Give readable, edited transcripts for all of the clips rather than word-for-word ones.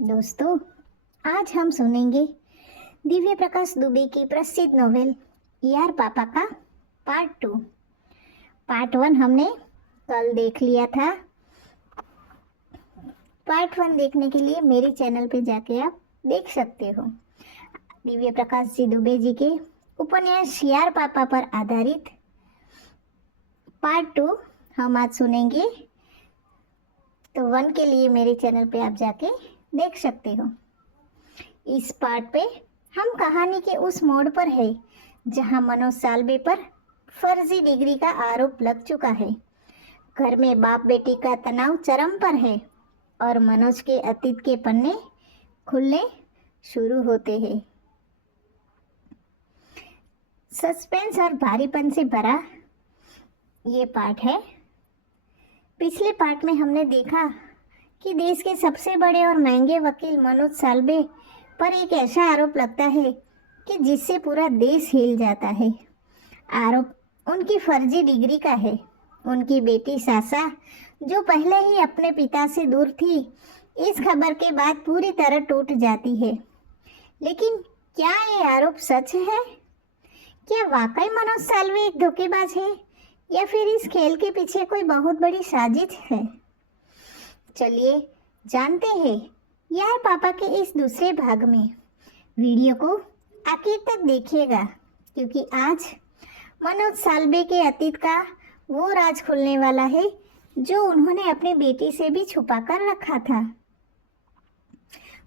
दोस्तों, आज हम सुनेंगे दिव्य प्रकाश दुबे की प्रसिद्ध नोवेल यार पापा का पार्ट 2। पार्ट 1 हमने कल देख लिया था। पार्ट 1 देखने के लिए मेरे चैनल पे जाके आप देख सकते हो। दिव्य प्रकाश जी दुबे जी के उपन्यास यार पापा पर आधारित पार्ट 2 हम आज सुनेंगे। तो 1 के लिए मेरे चैनल पे आप जाके देख सकते हो। इस पार्ट पे हम कहानी के उस मोड़ पर है जहां मनोज साल्वे पर फर्जी डिग्री का आरोप लग चुका है। घर में बाप बेटी का तनाव चरम पर है और मनोज के अतीत के पन्ने खुलने शुरू होते हैं। सस्पेंस और भारीपन से भरा ये पार्ट है। पिछले पार्ट में हमने देखा कि देश के सबसे बड़े और महंगे वकील मनोज साल्वे पर एक ऐसा आरोप लगता है कि जिससे पूरा देश हिल जाता है। आरोप उनकी फर्जी डिग्री का है। उनकी बेटी सासा, जो पहले ही अपने पिता से दूर थी, इस खबर के बाद पूरी तरह टूट जाती है। लेकिन क्या ये आरोप सच है? क्या वाकई मनोज साल्वे एक धोखेबाज है या फिर इस खेल के पीछे कोई बहुत बड़ी साजिश है? चलिए जानते हैं यार पापा के इस दूसरे भाग में। वीडियो को आखिर तक देखिएगा क्योंकि आज मनोज साल्वे के अतीत का वो राज खुलने वाला है जो उन्होंने अपनी बेटी से भी छुपा कर रखा था।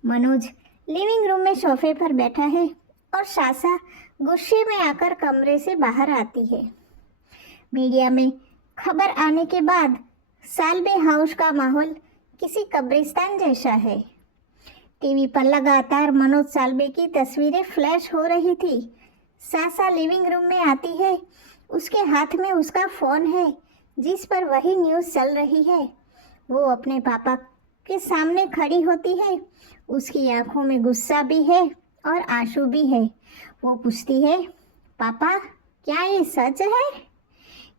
मनोज लिविंग रूम में सोफे पर बैठा है और सासा गुस्से में आकर कमरे से बाहर आती है। मीडिया में खबर आने के बाद साल्वे हाउस का माहौल किसी कब्रिस्तान जैसा है। टीवी पर लगातार मनोज साल्वे की तस्वीरें फ्लैश हो रही थी। सासा लिविंग रूम में आती है। उसके हाथ में उसका फ़ोन है जिस पर वही न्यूज़ चल रही है। वो अपने पापा के सामने खड़ी होती है। उसकी आंखों में गुस्सा भी है और आंसू भी है। वो पूछती है, पापा क्या ये सच है?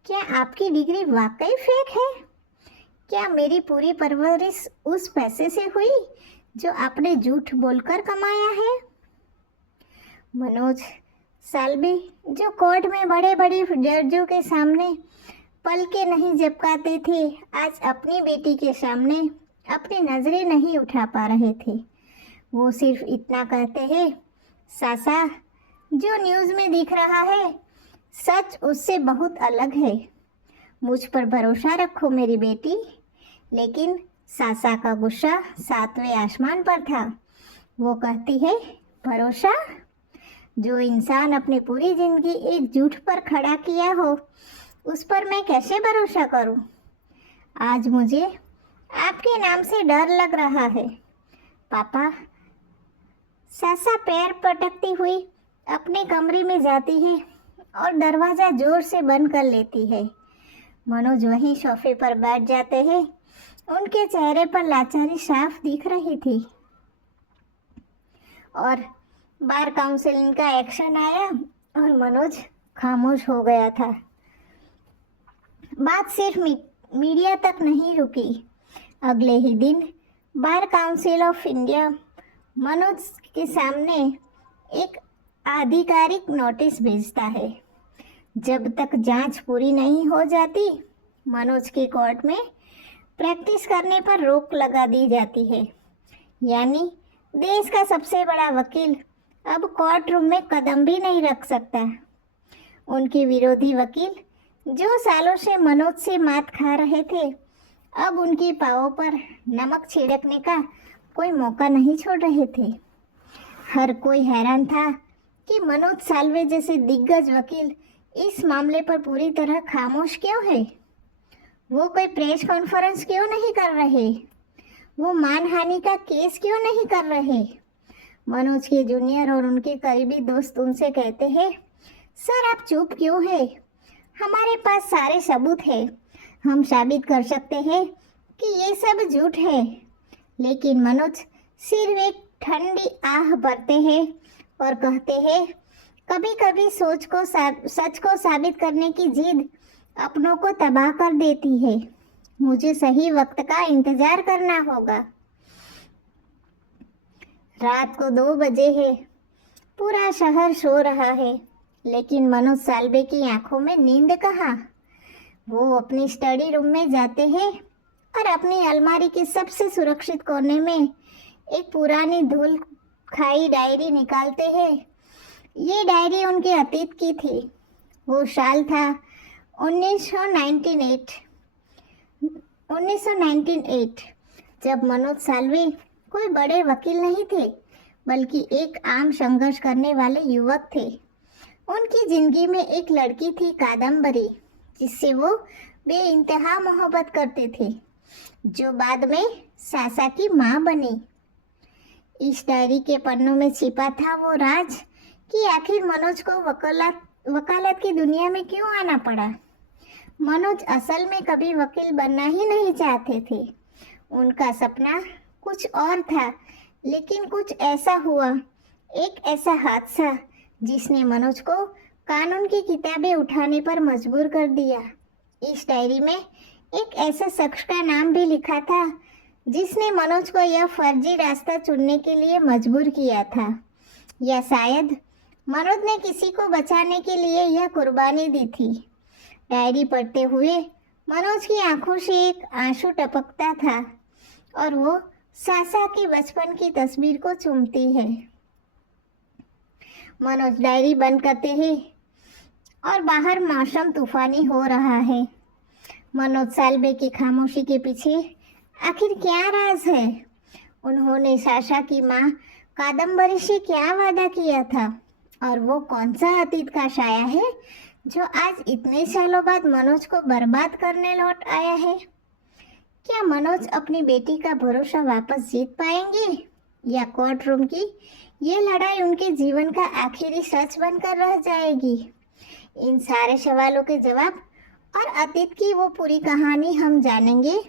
क्या आपकी डिग्री वाकई फेक है? क्या मेरी पूरी परवरिश उस पैसे से हुई जो आपने झूठ बोलकर कमाया है? मनोज साल्वे, जो कोर्ट में बड़े बड़े जजों के सामने पल के नहीं झपकाते थे, आज अपनी बेटी के सामने अपनी नज़रें नहीं उठा पा रहे थे। वो सिर्फ इतना कहते हैं, सासा, जो न्यूज़ में दिख रहा है सच उससे बहुत अलग है। मुझ पर भरोसा रखो मेरी बेटी। लेकिन सासा का गुस्सा 7वें आसमान पर था। वो कहती है, भरोसा? जो इंसान अपनी पूरी जिंदगी एक झूठ पर खड़ा किया हो उस पर मैं कैसे भरोसा करूं? आज मुझे आपके नाम से डर लग रहा है पापा। सासा पैर पटकती हुई अपने कमरे में जाती है और दरवाज़ा जोर से बंद कर लेती है। मनोज वहीं सोफे पर बैठ जाते हैं। उनके चेहरे पर लाचारी साफ दिख रही थी और बार काउंसिलिंग का एक्शन आया और मनोज खामोश हो गया था। बात सिर्फ मीडिया तक नहीं रुकी। अगले ही दिन bar council of India Manoj के सामने एक आधिकारिक नोटिस भेजता है। जब तक जांच पूरी नहीं हो जाती, मनोज के कोर्ट में प्रैक्टिस करने पर रोक लगा दी जाती है। यानी देश का सबसे बड़ा वकील अब कोर्ट रूम में कदम भी नहीं रख सकता। उनके विरोधी वकील, जो सालों से मनोज से मात खा रहे थे, अब उनके पांवों पर नमक छिड़कने का कोई मौका नहीं छोड़ रहे थे। हर कोई हैरान था कि मनोज साल्वे जैसे दिग्गज वकील इस मामले पर पूरी तरह खामोश क्यों है। वो कोई प्रेस कॉन्फ्रेंस क्यों नहीं कर रहे? वो मानहानि का केस क्यों नहीं कर रहे? मनोज के जूनियर और उनके करीबी दोस्त उनसे कहते हैं, सर आप चुप क्यों है? हमारे पास सारे सबूत है। हम साबित कर सकते हैं कि ये सब झूठ है। लेकिन मनोज सिर्फ एक ठंडी आह भरते हैं और कहते हैं, कभी कभी सच को साबित करने की जिद अपनों को तबाह कर देती है। मुझे सही वक्त का इंतजार करना होगा। रात को 2 बजे है। पूरा शहर सो रहा है, लेकिन मनोज साल्वे की आंखों में नींद कहाँ। वो अपनी स्टडी रूम में जाते हैं और अपनी अलमारी के सबसे सुरक्षित कोने में एक पुरानी धूल खाई डायरी निकालते हैं। ये डायरी उनके अतीत की थी। वो साल था 1998, जब मनोज साल्वे कोई बड़े वकील नहीं थे, बल्कि एक आम संघर्ष करने वाले युवक थे। उनकी जिंदगी में एक लड़की थी, कादम्बरी, जिससे वो बेइंतहा मोहब्बत करते थे, जो बाद में सासा की माँ बनी। इस डायरी के पन्नों में छिपा था वो राज कि आखिर मनोज को वकालत की दुनिया में क्यों आना पड़ा। मनोज असल में कभी वकील बनना ही नहीं चाहते थे। उनका सपना कुछ और था, लेकिन कुछ ऐसा हुआ, एक ऐसा हादसा जिसने मनोज को कानून की किताबें उठाने पर मजबूर कर दिया। इस डायरी में एक ऐसे शख्स का नाम भी लिखा था जिसने मनोज को यह फर्जी रास्ता चुनने के लिए मजबूर किया था, या शायद मनोज ने किसी को बचाने के लिए यह कुर्बानी दी थी। डायरी पढ़ते हुए मनोज की आंखों से एक आंसू टपकता था और वो सासा की बचपन की तस्वीर को चूमती है। मनोज डायरी बंद करते हैं और बाहर मौसम तूफानी हो रहा है। मनोज साल्वे की खामोशी के पीछे आखिर क्या राज है? उन्होंने सासा की माँ कादम्बरी से क्या वादा किया था? और वो कौन सा अतीत का साया है जो आज इतने सालों बाद मनोज को बर्बाद करने लौट आया है? क्या मनोज अपनी बेटी का भरोसा वापस जीत पाएंगे, या कोर्ट रूम की ये लड़ाई उनके जीवन का आखिरी सच बनकर रह जाएगी? इन सारे सवालों के जवाब और अतीत की वो पूरी कहानी हम जानेंगे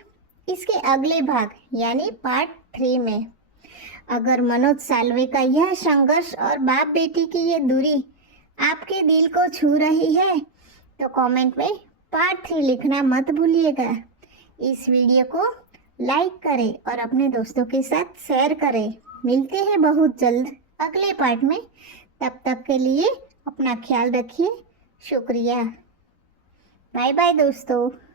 इसके अगले भाग यानी पार्ट 3 में। अगर मनोज साल्वे का यह संघर्ष और बाप बेटी की ये दूरी आपके दिल को छू रही है तो कमेंट में पार्ट 3 लिखना मत भूलिएगा। इस वीडियो को लाइक करें और अपने दोस्तों के साथ शेयर करें। मिलते हैं बहुत जल्द अगले पार्ट में। तब तक के लिए अपना ख्याल रखिए। शुक्रिया। बाय बाय दोस्तों।